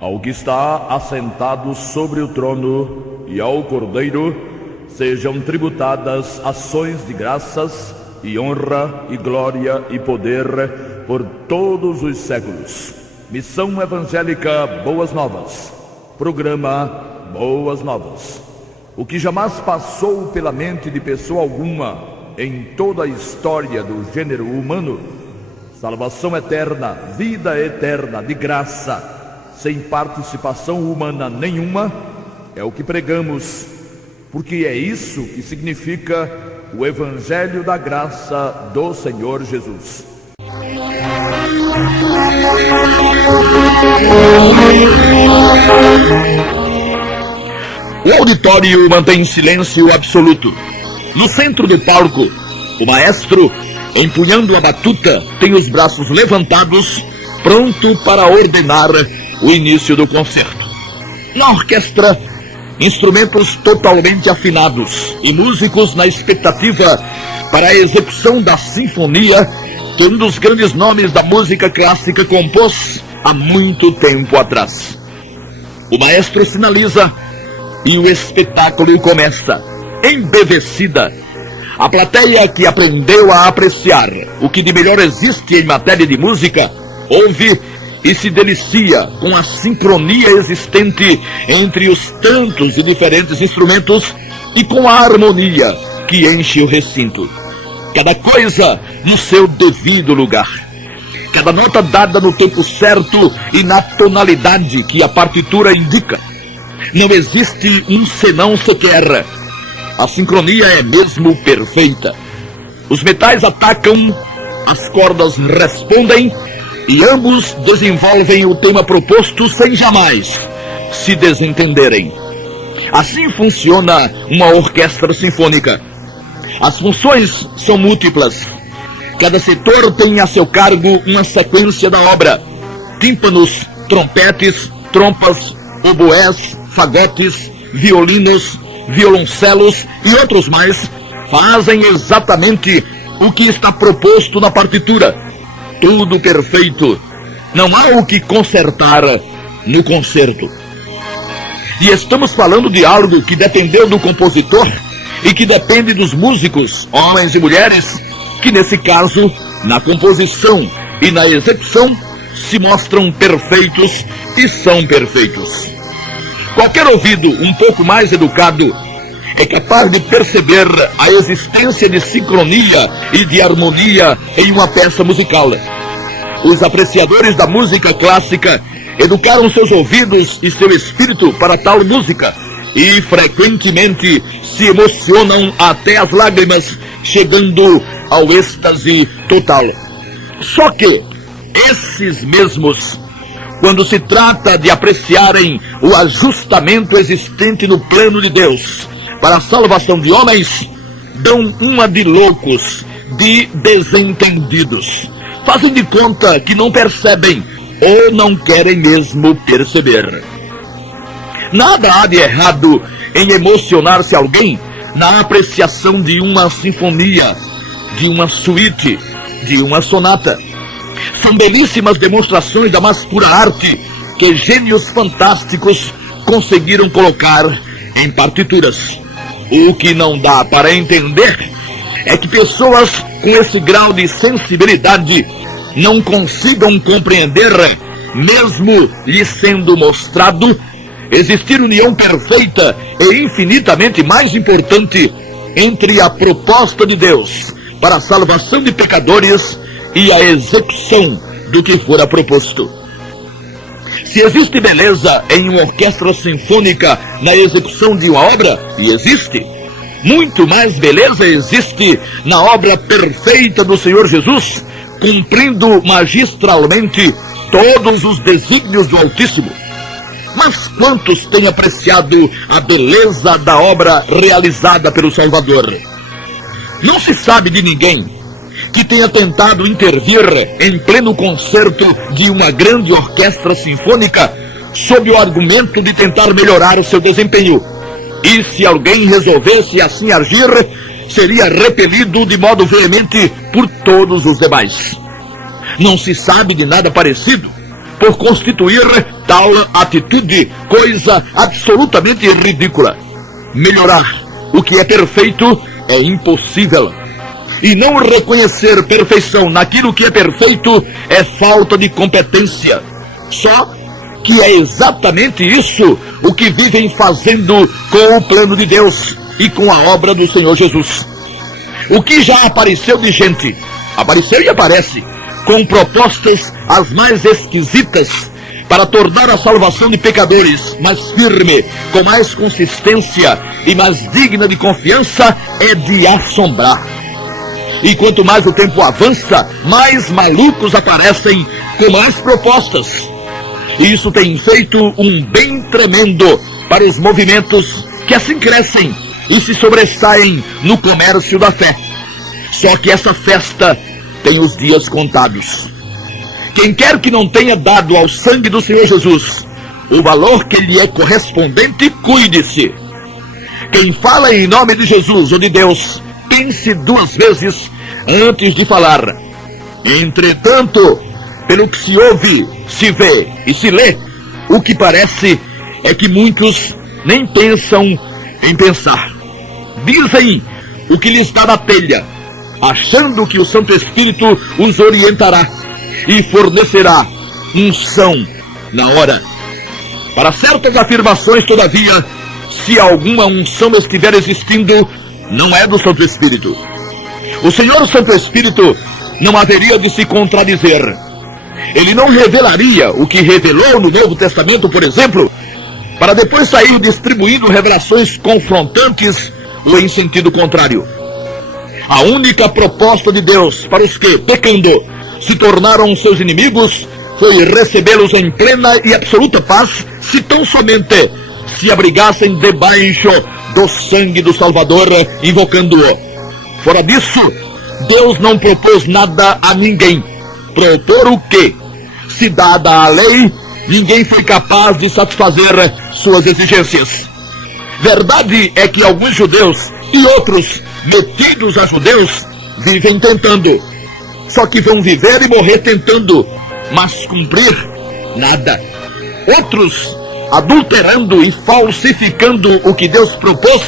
Ao que está assentado sobre o trono e ao Cordeiro sejam tributadas ações de graças e honra e glória e poder por todos os séculos. Missão Evangélica Boas Novas. Programa Boas Novas. O que jamais passou pela mente de pessoa alguma em toda a história do gênero humano, salvação eterna, vida eterna de graça, sem participação humana nenhuma, é o que pregamos, porque é isso que significa o Evangelho da Graça do Senhor Jesus. O auditório mantém silêncio absoluto. No centro do palco, o maestro, empunhando a batuta, tem os braços levantados, pronto para ordenar o início do concerto. Na orquestra, instrumentos totalmente afinados e músicos na expectativa para a execução da sinfonia que um dos grandes nomes da música clássica compôs há muito tempo atrás. O maestro sinaliza e o espetáculo começa. Embevecida, a plateia que aprendeu a apreciar o que de melhor existe em matéria de música, ouve e se delicia com a sincronia existente entre os tantos e diferentes instrumentos e com a harmonia que enche o recinto. Cada coisa no seu devido lugar. Cada nota dada no tempo certo e na tonalidade que a partitura indica. Não existe um senão sequer. A sincronia é mesmo perfeita. Os metais atacam, as cordas respondem e ambos desenvolvem o tema proposto sem jamais se desentenderem. Assim funciona uma orquestra sinfônica. As funções são múltiplas. Cada setor tem a seu cargo uma sequência da obra. Tímpanos, trompetes, trompas, oboés, fagotes, violinos, violoncelos e outros mais fazem exatamente o que está proposto na partitura. Tudo perfeito. Não há o que consertar no concerto. E estamos falando de algo que dependeu do compositor e que depende dos músicos, homens e mulheres, que nesse caso, na composição e na execução, se mostram perfeitos e são perfeitos. Qualquer ouvido um pouco mais educado é capaz de perceber a existência de sincronia e de harmonia em uma peça musical. Os apreciadores da música clássica educaram seus ouvidos e seu espírito para tal música e frequentemente se emocionam até as lágrimas, chegando ao êxtase total. Só que esses mesmos, quando se trata de apreciarem o ajustamento existente no plano de Deus para a salvação de homens, dão uma de loucos, de desentendidos. Fazem de conta que não percebem ou não querem mesmo perceber. Nada há de errado em emocionar-se alguém na apreciação de uma sinfonia, de uma suíte, de uma sonata. São belíssimas demonstrações da mais pura arte que gênios fantásticos conseguiram colocar em partituras. O que não dá para entender é que pessoas com esse grau de sensibilidade não consigam compreender, mesmo lhe sendo mostrado, existir união perfeita e infinitamente mais importante entre a proposta de Deus para a salvação de pecadores e a execução do que fora proposto. Se existe beleza em uma orquestra sinfônica na execução de uma obra, e existe, muito mais beleza existe na obra perfeita do Senhor Jesus, cumprindo magistralmente todos os desígnios do Altíssimo. Mas quantos têm apreciado a beleza da obra realizada pelo Salvador? Não se sabe de ninguém que tenha tentado intervir em pleno concerto de uma grande orquestra sinfônica sob o argumento de tentar melhorar o seu desempenho. E se alguém resolvesse assim agir, seria repelido de modo veemente por todos os demais. Não se sabe de nada parecido, por constituir tal atitude coisa absolutamente ridícula. Melhorar o que é perfeito é impossível. E não reconhecer perfeição naquilo que é perfeito é falta de competência. Só que é exatamente isso o que vivem fazendo com o plano de Deus e com a obra do Senhor Jesus. O que já apareceu de gente, apareceu e aparece, com propostas as mais esquisitas para tornar a salvação de pecadores mais firme, com mais consistência e mais digna de confiança, é de assombrar. E quanto mais o tempo avança, mais malucos aparecem com mais propostas. E isso tem feito um bem tremendo para os movimentos que assim crescem e se sobressaem no comércio da fé. Só que essa festa tem os dias contados. Quem quer que não tenha dado ao sangue do Senhor Jesus o valor que lhe é correspondente, cuide-se. Quem fala em nome de Jesus ou de Deus, pense duas vezes antes de falar. Entretanto, pelo que se ouve, se vê e se lê, o que parece é que muitos nem pensam em pensar. Dizem o que lhes dá na telha, achando que o Santo Espírito os orientará e fornecerá unção na hora. Para certas afirmações, todavia, se alguma unção estiver existindo, não é do Santo Espírito. O Senhor Santo Espírito não haveria de se contradizer. Ele não revelaria o que revelou no Novo Testamento, por exemplo, para depois sair distribuindo revelações confrontantes ou em sentido contrário. A única proposta de Deus para os que, pecando, se tornaram seus inimigos, foi recebê-los em plena e absoluta paz, se tão somente se abrigassem debaixo do sangue do Salvador, invocando-o. Fora disso, Deus não propôs nada a ninguém. Propor o quê? Se dada a lei, ninguém foi capaz de satisfazer suas exigências. Verdade é que alguns judeus e outros metidos a judeus vivem tentando. Só que vão viver e morrer tentando, mas cumprir nada. Outros, adulterando e falsificando o que Deus propôs,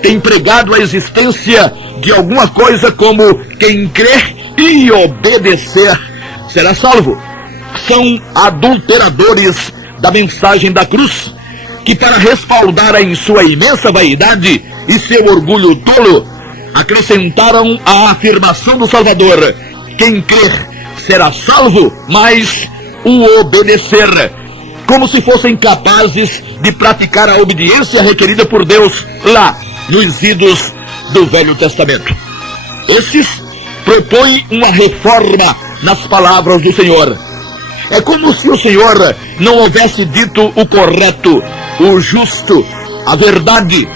têm pregado a existência de alguma coisa como quem crer e obedecer será salvo. São adulteradores da mensagem da cruz, que para respaldarem sua imensa vaidade e seu orgulho tolo, acrescentaram a afirmação do Salvador: quem crer será salvo, mas o obedecer, como se fossem capazes de praticar a obediência requerida por Deus lá nos idos do Velho Testamento. Esses propõem uma reforma nas palavras do Senhor. É como se o Senhor não houvesse dito o correto, o justo, a verdade,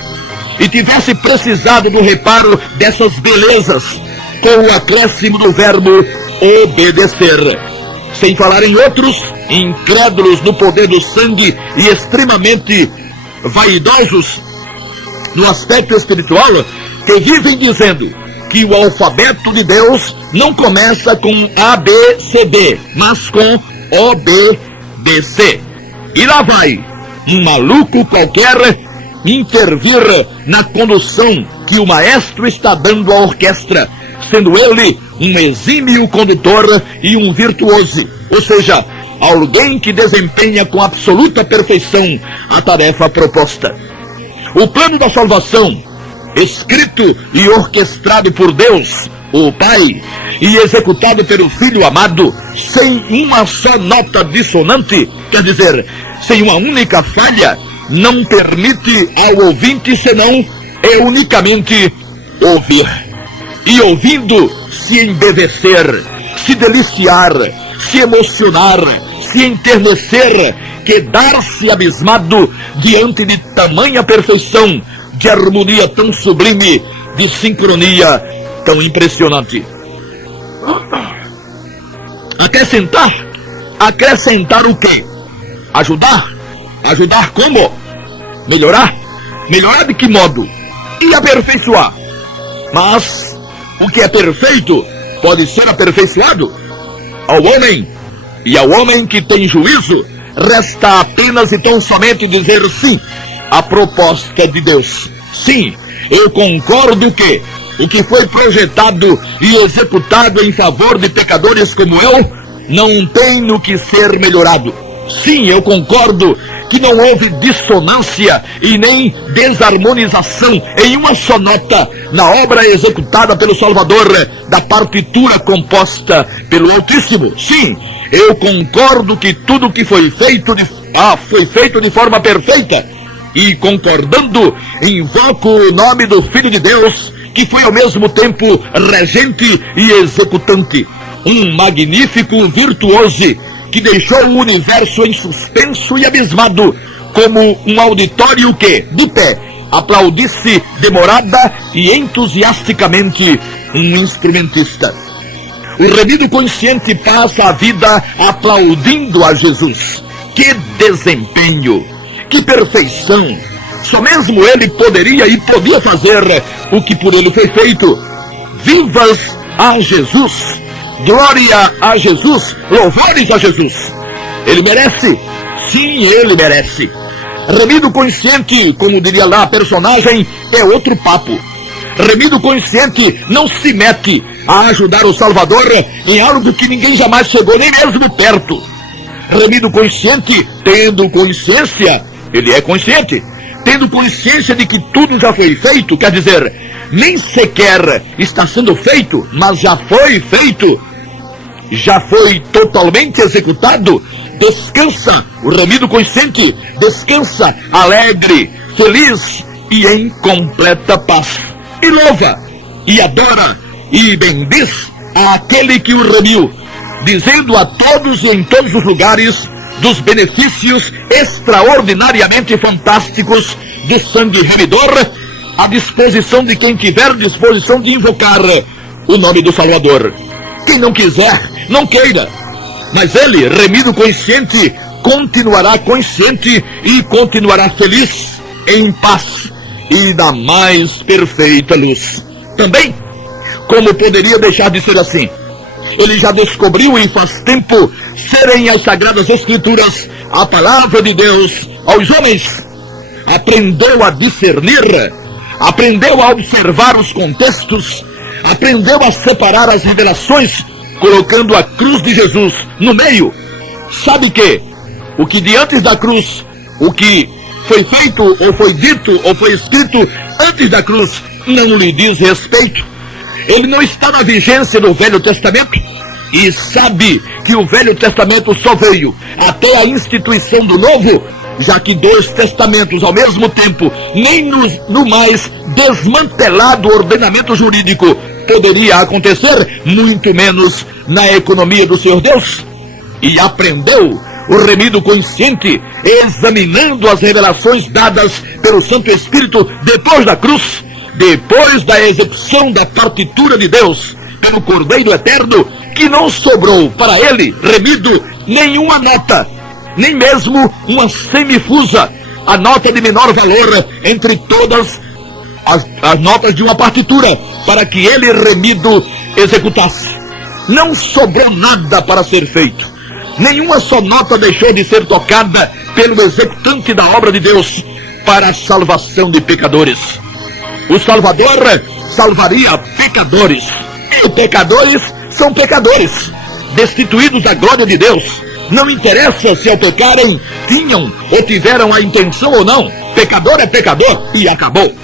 e tivesse precisado do reparo dessas belezas, com o acréscimo do verbo obedecer. Sem falar em outros, incrédulos no poder do sangue e extremamente vaidosos no aspecto espiritual, que vivem dizendo que o alfabeto de Deus não começa com A, B, C, D, mas com O, B, D, C. E lá vai um maluco qualquer intervir na condução que o maestro está dando à orquestra, sendo ele um exímio condutor e um virtuoso, ou seja, alguém que desempenha com absoluta perfeição a tarefa proposta. O plano da salvação, escrito e orquestrado por Deus, o Pai, e executado pelo Filho amado, sem uma só nota dissonante, quer dizer, sem uma única falha, não permite ao ouvinte senão unicamente ouvir. E ouvindo, se embevecer, se deliciar, se emocionar, se enternecer, quedar-se abismado diante de tamanha perfeição, de harmonia tão sublime, de sincronia tão impressionante. Acrescentar o quê? Ajudar? Ajudar como? Melhorar? Melhorar de que modo? E aperfeiçoar? Mas o que é perfeito pode ser aperfeiçoado? Ao homem, e ao homem que tem juízo, resta apenas e tão somente dizer sim à proposta de Deus. Sim, eu concordo que o que foi projetado e executado em favor de pecadores como eu não tem no que ser melhorado. Sim, eu concordo que não houve dissonância e nem desarmonização em uma só nota na obra executada pelo Salvador da partitura composta pelo Altíssimo. Sim, eu concordo que tudo que foi feito de forma perfeita. E concordando, invoco o nome do Filho de Deus, que foi ao mesmo tempo regente e executante. Um magnífico virtuoso que deixou o universo em suspenso e abismado, como um auditório que, de pé, aplaudisse demorada e entusiasticamente um instrumentista. O remido consciente passa a vida aplaudindo a Jesus. Que desempenho! Que perfeição! Só mesmo ele poderia e podia fazer o que por ele foi feito. Vivas a Jesus! Glória a Jesus! Louvores a Jesus! Ele merece! Sim, ele merece! Remido consciente, como diria lá a personagem, é outro papo. Remido consciente não se mete a ajudar o Salvador em algo que ninguém jamais chegou nem mesmo perto. Remido consciente, tendo consciência, ele é consciente, tendo consciência de que tudo já foi feito, quer dizer, nem sequer está sendo feito, mas já foi feito, já foi totalmente executado, descansa, o remido consciente descansa alegre, feliz e em completa paz. E louva, e adora, e bendiz àquele que o remiu, dizendo a todos e em todos os lugares dos benefícios extraordinariamente fantásticos do sangue remidor, à disposição de quem tiver disposição de invocar o nome do Salvador. Quem não quiser, não queira, mas ele, remido consciente, continuará consciente e continuará feliz, em paz e na mais perfeita luz. Também, como poderia deixar de ser assim? Ele já descobriu e faz tempo serem as Sagradas Escrituras a palavra de Deus aos homens. Aprendeu a discernir, aprendeu a observar os contextos, aprendeu a separar as revelações, colocando a cruz de Jesus no meio. Sabe que o que diante da cruz, o que foi feito ou foi dito ou foi escrito antes da cruz, não lhe diz respeito. Ele não está na vigência do Velho Testamento e sabe que o Velho Testamento só veio até a instituição do Novo, já que 2 testamentos ao mesmo tempo, nem no mais desmantelado ordenamento jurídico poderia acontecer, muito menos na economia do Senhor Deus. E aprendeu o remido consciente, examinando as revelações dadas pelo Santo Espírito depois da cruz, depois da execução da partitura de Deus pelo Cordeiro Eterno, que não sobrou para ele, remido, nenhuma nota, nem mesmo uma semifusa, a nota de menor valor entre todas as notas de uma partitura, para que ele, remido, executasse. Não sobrou nada para ser feito. Nenhuma só nota deixou de ser tocada pelo executante da obra de Deus para a salvação de pecadores. O Salvador salvaria pecadores. E pecadores são pecadores, destituídos da glória de Deus. Não interessa se ao pecarem tinham ou tiveram a intenção ou não. Pecador é pecador e acabou.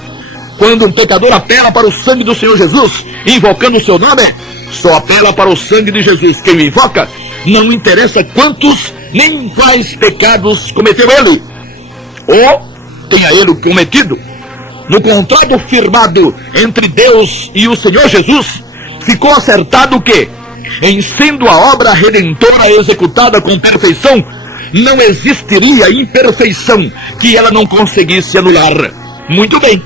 Quando um pecador apela para o sangue do Senhor Jesus, invocando o seu nome, só apela para o sangue de Jesus. Quem o invoca, não interessa quantos nem quais pecados cometeu ele, ou tenha ele cometido. No contrato firmado entre Deus e o Senhor Jesus, ficou acertado que, em sendo a obra redentora executada com perfeição, não existiria imperfeição que ela não conseguisse anular. Muito bem,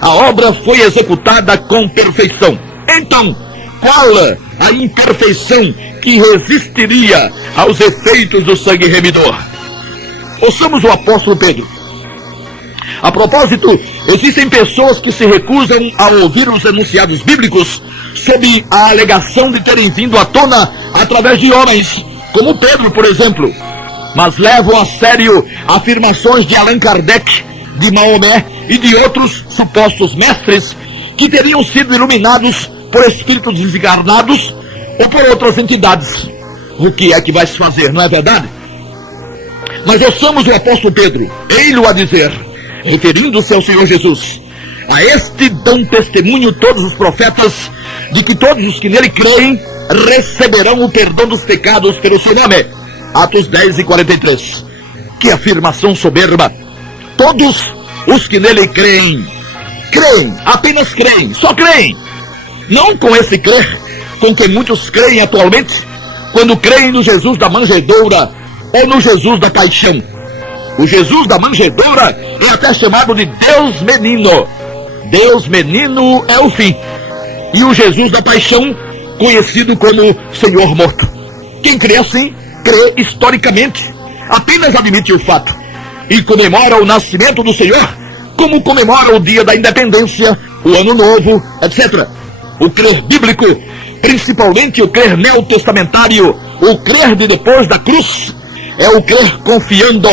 a obra foi executada com perfeição. Então, qual a imperfeição que resistiria aos efeitos do sangue remidor? Ouçamos o apóstolo Pedro. A propósito, existem pessoas que se recusam a ouvir os enunciados bíblicos sob a alegação de terem vindo à tona através de homens, como Pedro, por exemplo. mas levam a sério afirmações de Allan Kardec, de Maomé e de outros supostos mestres que teriam sido iluminados por espíritos desencarnados ou por outras entidades. O que é que vai se fazer, não é verdade? Mas ouçamos o apóstolo Pedro, ei-lo a dizer, referindo-se ao Senhor Jesus: a este dão testemunho todos os profetas, de que todos os que nele creem receberão o perdão dos pecados pelo seu nome. Atos 10:43. Que afirmação soberba! Todos os que nele creem, apenas creem, só creem. Não com esse crer com que muitos creem atualmente, quando creem no Jesus da manjedoura ou no Jesus da paixão. O Jesus da manjedoura é até chamado de Deus menino. Deus menino é o fim. E o Jesus da paixão, conhecido como Senhor morto. Quem crê assim, crê historicamente. Apenas admite o fato. E comemora o nascimento do Senhor, como comemora o dia da independência, o ano novo, etc. O crer bíblico, principalmente o crer neotestamentário, o crer de depois da cruz, é o crer confiando,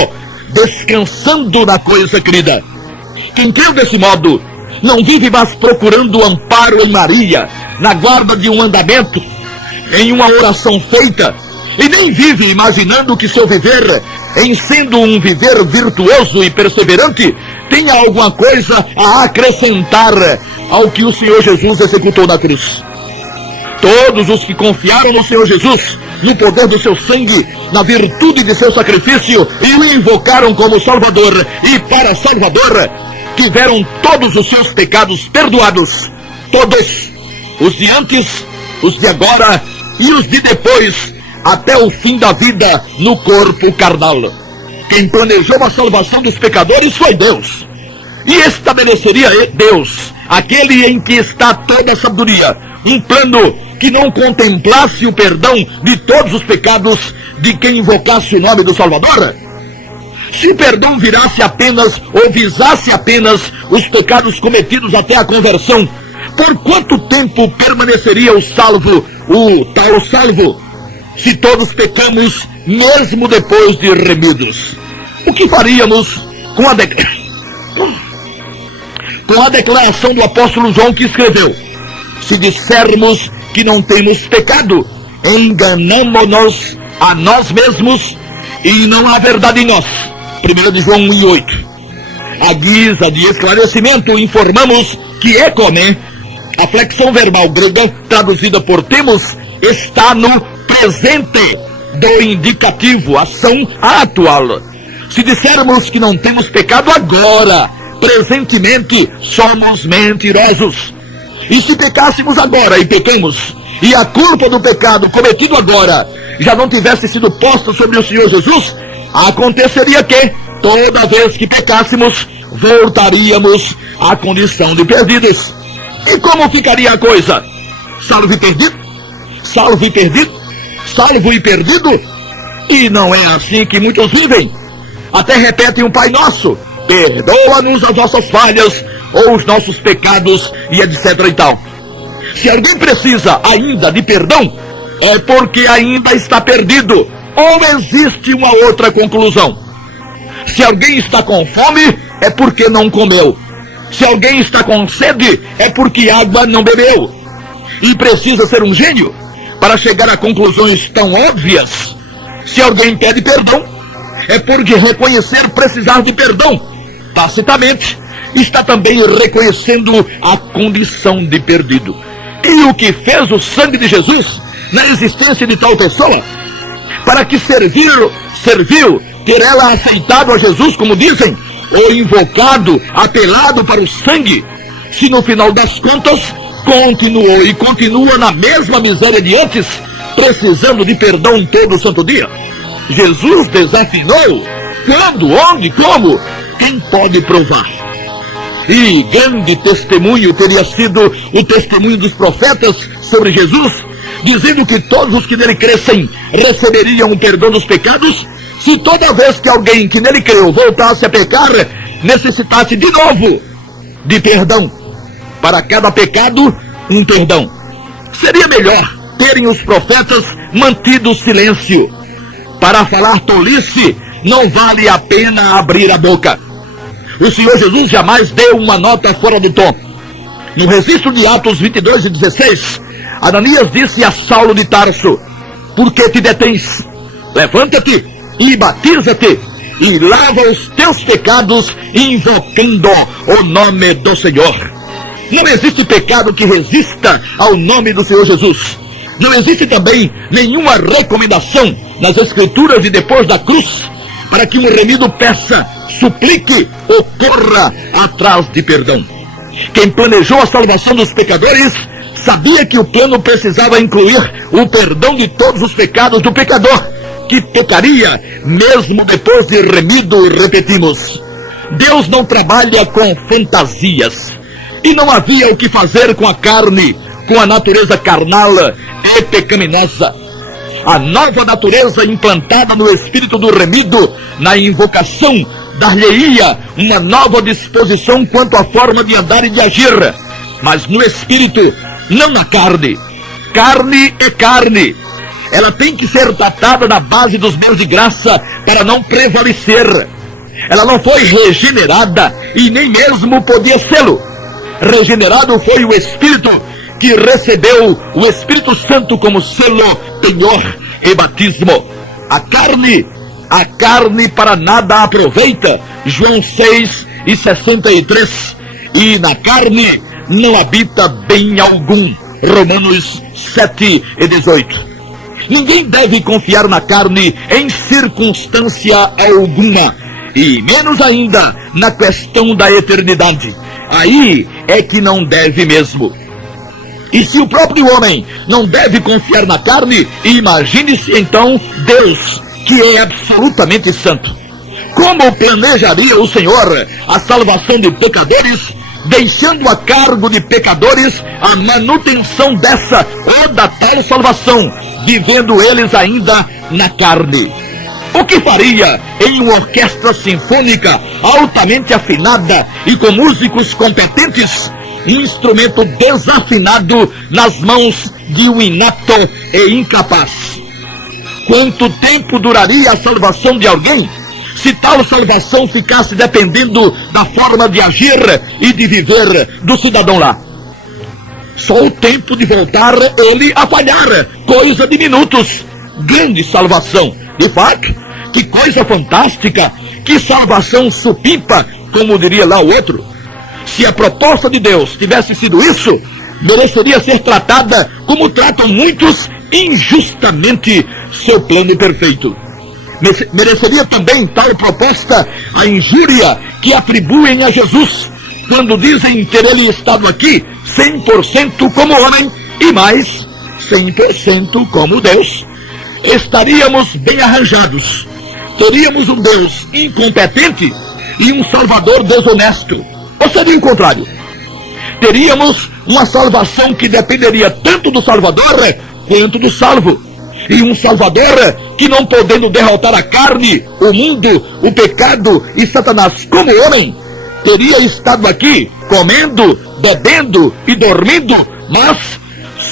descansando na coisa querida. Quem creu desse modo, não vive mais procurando amparo em Maria, na guarda de um andamento, em uma oração feita, e nem vive imaginando que seu viver, em sendo um viver virtuoso e perseverante, tenha alguma coisa a acrescentar ao que o Senhor Jesus executou na cruz. Todos os que confiaram no Senhor Jesus, no poder do seu sangue, na virtude de seu sacrifício, e o invocaram como Salvador e para Salvador, tiveram todos os seus pecados perdoados. Todos, os de antes, os de agora e os de depois, até o fim da vida no corpo carnal. Quem planejou a salvação dos pecadores foi Deus. E estabeleceria Deus, aquele em que está toda a sabedoria, um plano que não contemplasse o perdão de todos os pecados de quem invocasse o nome do Salvador? Se perdão virasse apenas ou visasse apenas os pecados cometidos até a conversão, por quanto tempo permaneceria o tal salvo, se todos pecamos mesmo depois de remidos? O que faríamos com a declaração do apóstolo João, que escreveu: se dissermos que não temos pecado, enganamo-nos a nós mesmos e não há verdade em nós. 1 João 1:8. À guisa de esclarecimento, informamos que ekone, a flexão verbal grega traduzida por temos, está no presente do indicativo, ação atual. Se dissermos que não temos pecado agora, presentemente, somos mentirosos. E se pecássemos agora e pecamos, e a culpa do pecado cometido agora já não tivesse sido posta sobre o Senhor Jesus, aconteceria que, toda vez que pecássemos, voltaríamos à condição de perdidos. E como ficaria a coisa? Salvo e perdido? Salvo e perdido? Salvo e perdido? E não é assim que muitos vivem. Até repetem um Pai Nosso: perdoa-nos as nossas falhas ou os nossos pecados, e etc e tal. Se alguém precisa ainda de perdão, é porque ainda está perdido, ou existe uma outra conclusão. Se alguém está com fome, é porque não comeu. Se alguém está com sede, é porque água não bebeu. E precisa ser um gênio para chegar a conclusões tão óbvias. Se alguém pede perdão, é porque reconhecer precisar de perdão, tacitamente, está também reconhecendo a condição de perdido. E o que fez o sangue de Jesus na existência de tal pessoa? Para que serviu ter ela aceitado a Jesus, como dizem, ou invocado, apelado para o sangue, se no final das contas continuou e continua na mesma miséria de antes, precisando de perdão todo o santo dia? Jesus desafinou? Quando, onde, como? Quem pode provar? E grande testemunho teria sido o testemunho dos profetas sobre Jesus, dizendo que todos os que nele crescem receberiam o perdão dos pecados, se toda vez que alguém que nele creu voltasse a pecar, necessitasse de novo de perdão. Para cada pecado, um perdão. Seria melhor terem os profetas mantido silêncio. Para falar tolice, não vale a pena abrir a boca. O Senhor Jesus jamais deu uma nota fora do tom. No registro de Atos 22 e 16, Ananias disse a Saulo de Tarso: por que te detens? Levanta-te e batiza-te e lava os teus pecados, invocando o nome do Senhor. Não existe pecado que resista ao nome do Senhor Jesus. Não existe também nenhuma recomendação nas Escrituras e depois da cruz para que um remido peça, suplique ou corra atrás de perdão. Quem planejou a salvação dos pecadores sabia que o plano precisava incluir o perdão de todos os pecados do pecador, que pecaria mesmo depois de remido, repetimos. Deus não trabalha com fantasias, e não havia o que fazer com a carne, com a natureza carnal e pecaminosa. A nova natureza implantada no espírito do remido, na invocação, dar-lhe-ia uma nova disposição quanto à forma de andar e de agir, mas no espírito, não na carne. Carne é carne. Ela tem que ser tratada na base dos meios de graça para não prevalecer. Ela não foi regenerada e nem mesmo podia sê-lo. Regenerado foi o Espírito, que recebeu o Espírito Santo como selo, penhor e batismo. A carne para nada aproveita, João 6 e 63, e na carne não habita bem algum, Romanos 7 e 18. Ninguém deve confiar na carne em circunstância alguma, e menos ainda na questão da eternidade. Aí é que não deve mesmo. E se o próprio homem não deve confiar na carne, imagine-se então Deus, que é absolutamente santo. Como planejaria o Senhor a salvação de pecadores, deixando a cargo de pecadores a manutenção dessa ou da tal salvação, vivendo eles ainda na carne? O que faria em uma orquestra sinfônica altamente afinada e com músicos competentes, um instrumento desafinado nas mãos de um inapto e incapaz? Quanto tempo duraria a salvação de alguém se tal salvação ficasse dependendo da forma de agir e de viver do cidadão lá? Só o tempo de voltar ele a falhar, coisa de minutos. Grande salvação. De fato, que coisa fantástica, que salvação supimpa, como diria lá o outro. Se a proposta de Deus tivesse sido isso, mereceria ser tratada como tratam muitos injustamente seu plano perfeito. Mereceria também tal proposta a injúria que atribuem a Jesus, quando dizem ter ele estado aqui 100% como homem e mais 100% como Deus. Estaríamos bem arranjados. Teríamos um Deus incompetente e um Salvador desonesto. Ou seria o contrário? Teríamos uma salvação que dependeria tanto do Salvador quanto do salvo. E um Salvador que, não podendo derrotar a carne, o mundo, o pecado e Satanás como homem, teria estado aqui comendo, bebendo e dormindo, mas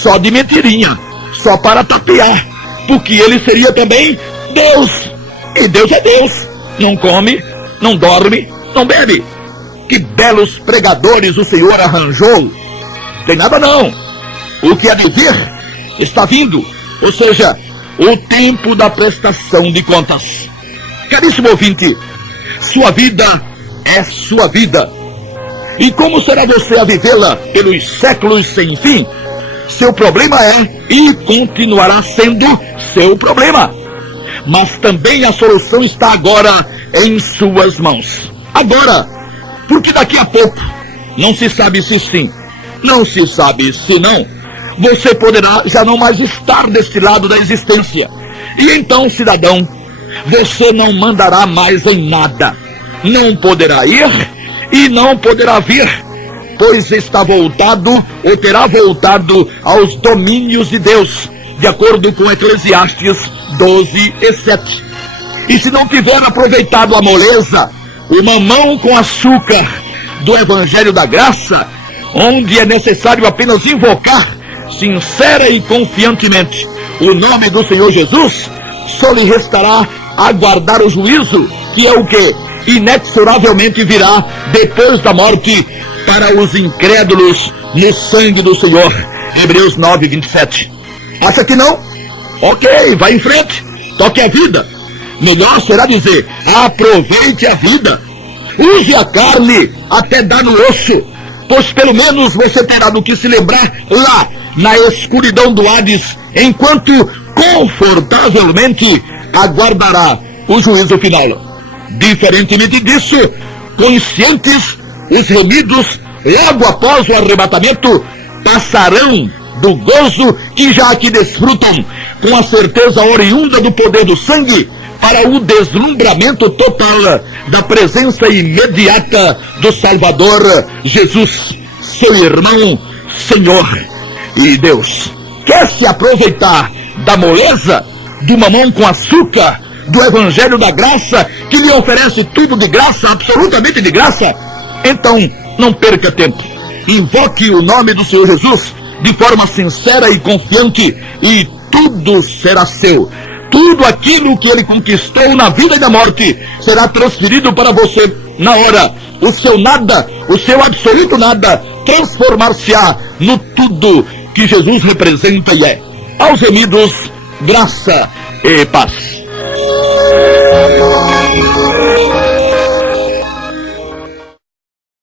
só de mentirinha, só para tapear, porque ele seria também Deus. E Deus é Deus. Não come, não dorme, não bebe. Que belos pregadores o Senhor arranjou. Tem nada não. O que há de vir está vindo. Ou seja, o tempo da prestação de contas. Caríssimo ouvinte, sua vida é sua vida. E como será você a vivê-la pelos séculos sem fim? Seu problema é e continuará sendo seu problema. Mas também a solução está agora em suas mãos. Agora, porque daqui a pouco, não se sabe se sim, não se sabe se não, você poderá já não mais estar deste lado da existência. E então, cidadão, você não mandará mais em nada. Não poderá ir e não poderá vir, pois está voltado ou terá voltado aos domínios de Deus, de acordo com Eclesiastes 12 e 7. E se não tiver aproveitado a moleza, o mamão com açúcar do Evangelho da Graça, onde é necessário apenas invocar sincera e confiantemente o nome do Senhor Jesus, só lhe restará aguardar o juízo, que é o que inexoravelmente virá depois da morte para os incrédulos no sangue do Senhor. Hebreus 9, 27. Acha que não? Ok, vai em frente, toque a vida. Melhor será dizer, aproveite a vida. Use a carne até dar no osso, pois pelo menos você terá do que se lembrar lá na escuridão do Hades, enquanto confortavelmente aguardará o juízo final. Diferentemente disso, conscientes, os remidos, logo após o arrebatamento, passarão do gozo que já aqui desfrutam, com a certeza oriunda do poder do sangue, para o deslumbramento total da presença imediata do Salvador Jesus, seu irmão, Senhor e Deus. Quer se aproveitar da moleza, do mamão com açúcar, do evangelho da graça, que lhe oferece tudo de graça, absolutamente de graça? Então, não perca tempo. Invoque o nome do Senhor Jesus de forma sincera e confiante, e tudo será seu. Tudo aquilo que ele conquistou na vida e na morte será transferido para você na hora. O seu nada, o seu absoluto nada, transformar-se-á no tudo que Jesus representa e é. Aos remidos, graça e paz.